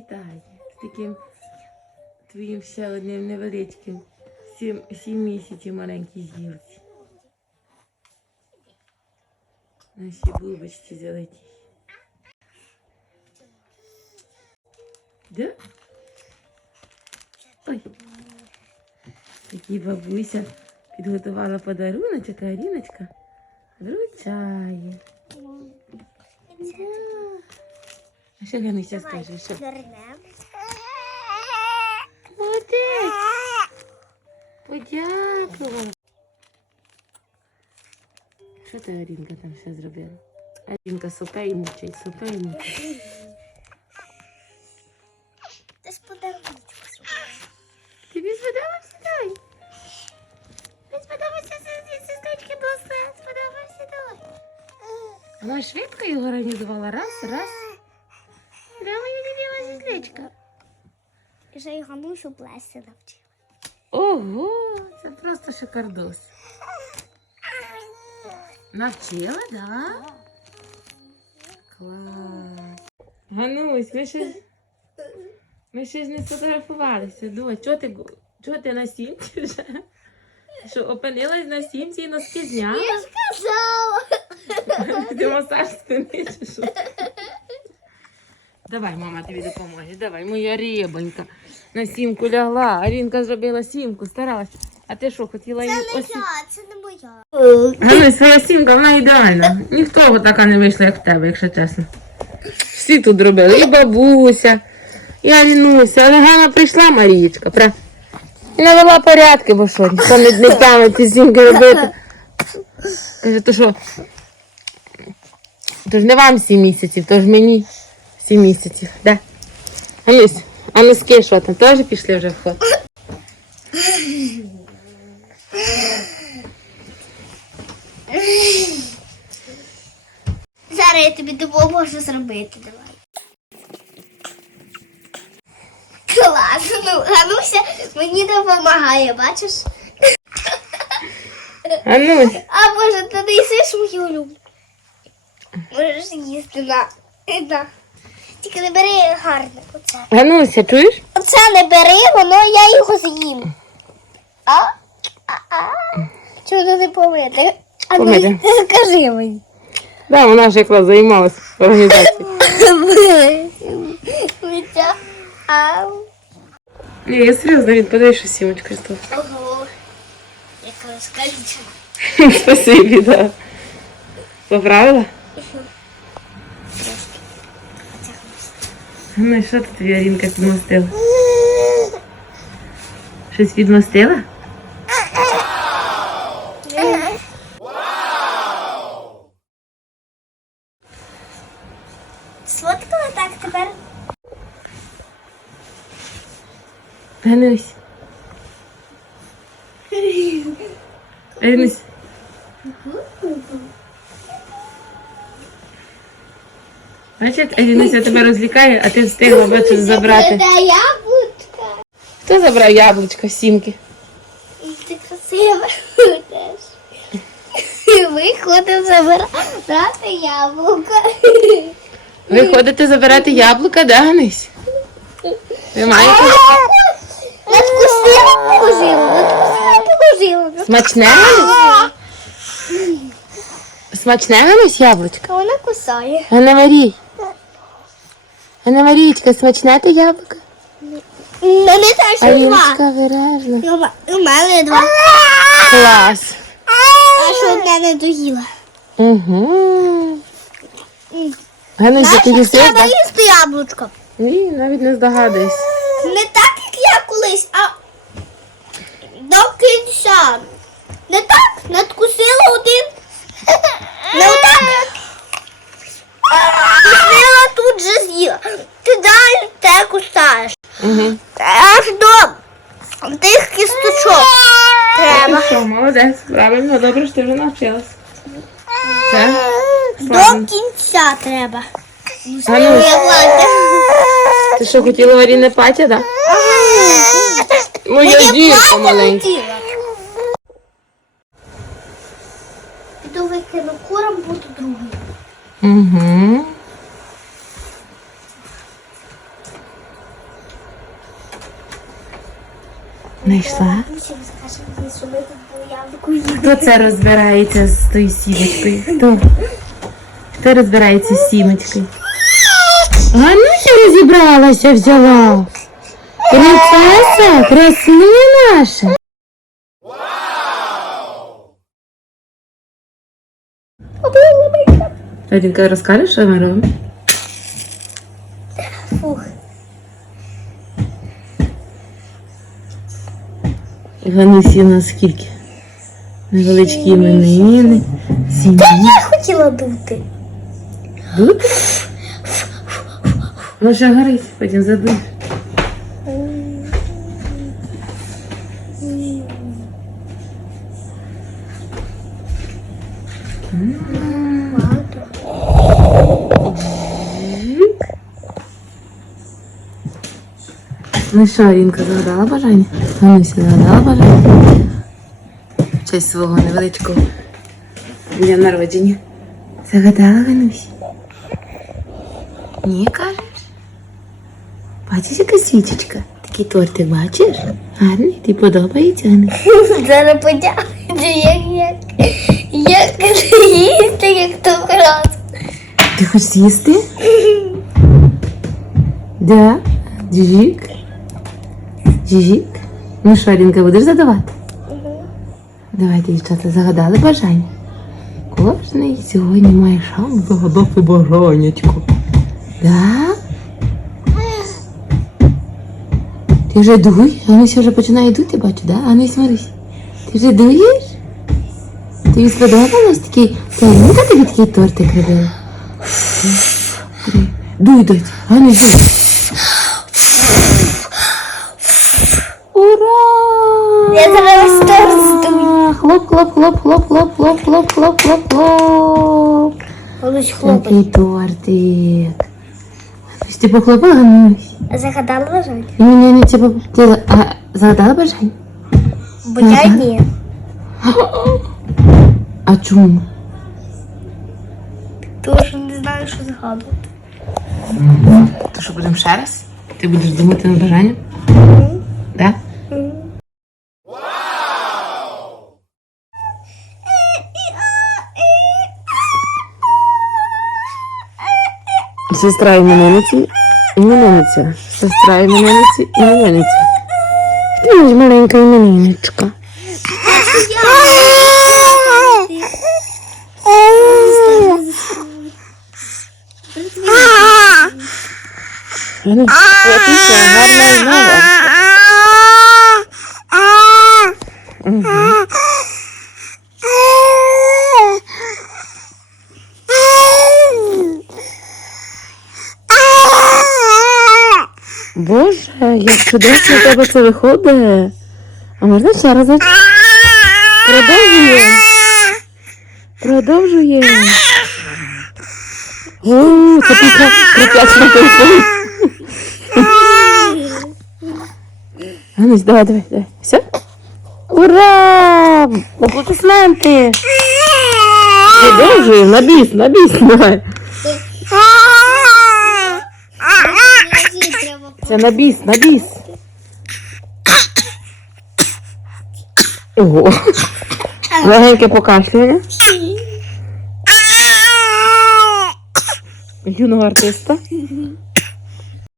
Вітаю з таким твоїм ще одним невеличким. Сім, сім місяців маленькій зірці. Наші бубочці золоті. Да? Ой. Такий бабуся підготувала подаруночок, а Аріночка вручає. А що Гануся скаже? Що? Молодець! Подякувала. Що ти, Арінка, там ще зробила? Арінка сопе і мучить, сопе і мучить. Ти сподобається. Тобі сподобався дай? Тобі сподобався сесточки досе? Сподобався давай. Вона швидко його організувала. Раз, раз. Сестричка. І вже його мушу плести навчила. Ого, це просто шикардос. Навчила, да? Клас. Ганусь, ми ще, ж- ми ще ж не сфотографувалися. Дуа, чого ти, гу- чого ти на сімці вже? Що, опинилась на сімці і носки зняла? Казала. Ти масаж спини чи що? Давай, мама тобі допоможе. Давай, моя рибонька. На сімку лягла. Арінка зробила сімку, старалась. А ти що, хотіла її Це не осі... я, це не моя. Ганусь, своя сімка, вона ідеальна. Ніхто така не вийшла, як в тебе, якщо чесно. Всі тут робили. І бабуся, і Арінуся. Але Ганна прийшла, Марієчка. Пра... Навела порядки, бо що, ніхто не, тягне ці сімки робити. Каже, то що? То ж не вам сім місяців, то ж мені сім місяців. Да. Ганусь, а носки що там, теж пішли вже в ход? Зараз я тобі допоможу зробити. Давай. Клас. Ну, Гануся мені допомагає, бачиш? Ганусь, А боже, ти не їсиш мою улюблену. Можеш їсти на. на. Тільки не бери гарне оце. Гануся, чуєш? Оце не бери, воно я його з'їм. А? А, а. Чого не помити? А ну, Помити. скажи мені. Да, вона ж якраз займалась організацією. Витя. Ау. Ні, я серйозно, він подай що сімочку став. Ого. Яка розкалічена. Спасибі, да. Поправила? Ну і що тут тобі Арінка підмостила? Щось підмостила? Сфоткала так тепер. Ганусь. Арінусь. Бачиш, Арінуся тебе розлікає, а ти встигла бачиш забрати. Це яблучка. Хто забрав яблучко з сімки? Ти красива будеш. Виходимо забирати яблука. Ви ходите забирати яблука, да, Ганусь? Ви маєте? Надкусила положила, надкусила положила. Смачне? Ганусь? Смачне Ганусь яблучко? Вона кусає. Ганна Марій. Ганна Марічка, смачне те яблуко? Ну не те, що два. Аріночка виражна. У мене два. Клас. А що одне не доїла? Угу. Гануся, ти Знаєш, їсиш, треба так? їсти яблучко. Ні, навіть не здогадуюсь. Не так, як я колись, а до кінця. Не так, надкусила один. Не отак. Кусила тут же з'їла. Ти далі те кусаєш. Угу. Аж до тих кісточок. Треба. Що, молодець, правильно, добре, що ти вже навчилась. Так? До Ладно. кінця треба. Ганусь, ти що хотіла варіне патя, так? Моя дірка маленька. Піду викину курам, буду другий. Угу. знайшла? Ми ще розкажемо їй, що ми тут були яблуко їли. Хто це розбирається з тою сімочкою? Хто? Хто розбирається з сімочкою? Гануся розібралася, взяла. Принцеса, красуня наша. Тадінка, розкажеш, що ми робимо? Фух. Вони Ганусі наскільки? Невеличкі іменини. Сім'ї. Та я хотіла дути. Дути? Може горить, потім задуй. Мама. Ну що, Арінка загадала бажання? Гануся загадала бажання? В честь свого невеличкого дня народження. Загадала Ганусь? Ні, кажеш? Бачиш, яка свічечка? Такий тортик бачиш? Гарний, тобі подобається, Ганусь? Зараз потягнеться, як, як, як їсти, як того разу. Ти хочеш з'їсти? Да? Джик? Джик? Ну що, Арінка, будеш задавати? Давайте, дівчата, загадали бажання. Кожний сьогодні має шанс загадати бажаннячко. Да? Ти вже дуй? Ануся вже починає дути, бачу, да? Анусь, Марусь, ти вже дуєш? Тобі сподобалось такий? Тарінка тобі такий тортик робила? Дуй, дать. Анусь, дуй. Ура! Я зараз торт здую. Хлоп, хлоп, хлоп, хлоп, хлоп, хлоп, хлоп, хлоп, хлоп, хлоп. Олесь хлопець. Який тортик. Ось ти похлопала, Ганусь? Загадала бажання? Ні, ні, ні, типу, ти а, загадала бажання? Бо я ні. А чому? Тому що не знаю, що загадувати. То що будемо ще раз? Ти будеш думати над бажанням? Да? Сестра іменинниці, іменинниця. Сестра іменинниці, іменинниця. Ти ж маленька іменинничка. Ну, гарна і нова. Як чудесно у тебе це виходить. А можна ще раз? Продовжуємо. Продовжуємо. О, це пісня кричать на телефон. Ганусь, давай, давай, давай. Все? Ура! Аплодисменти! Продовжуємо, на біс, на біс, давай. Це на біс, на біс. Ого. Легеньке покашляння. Юного артиста.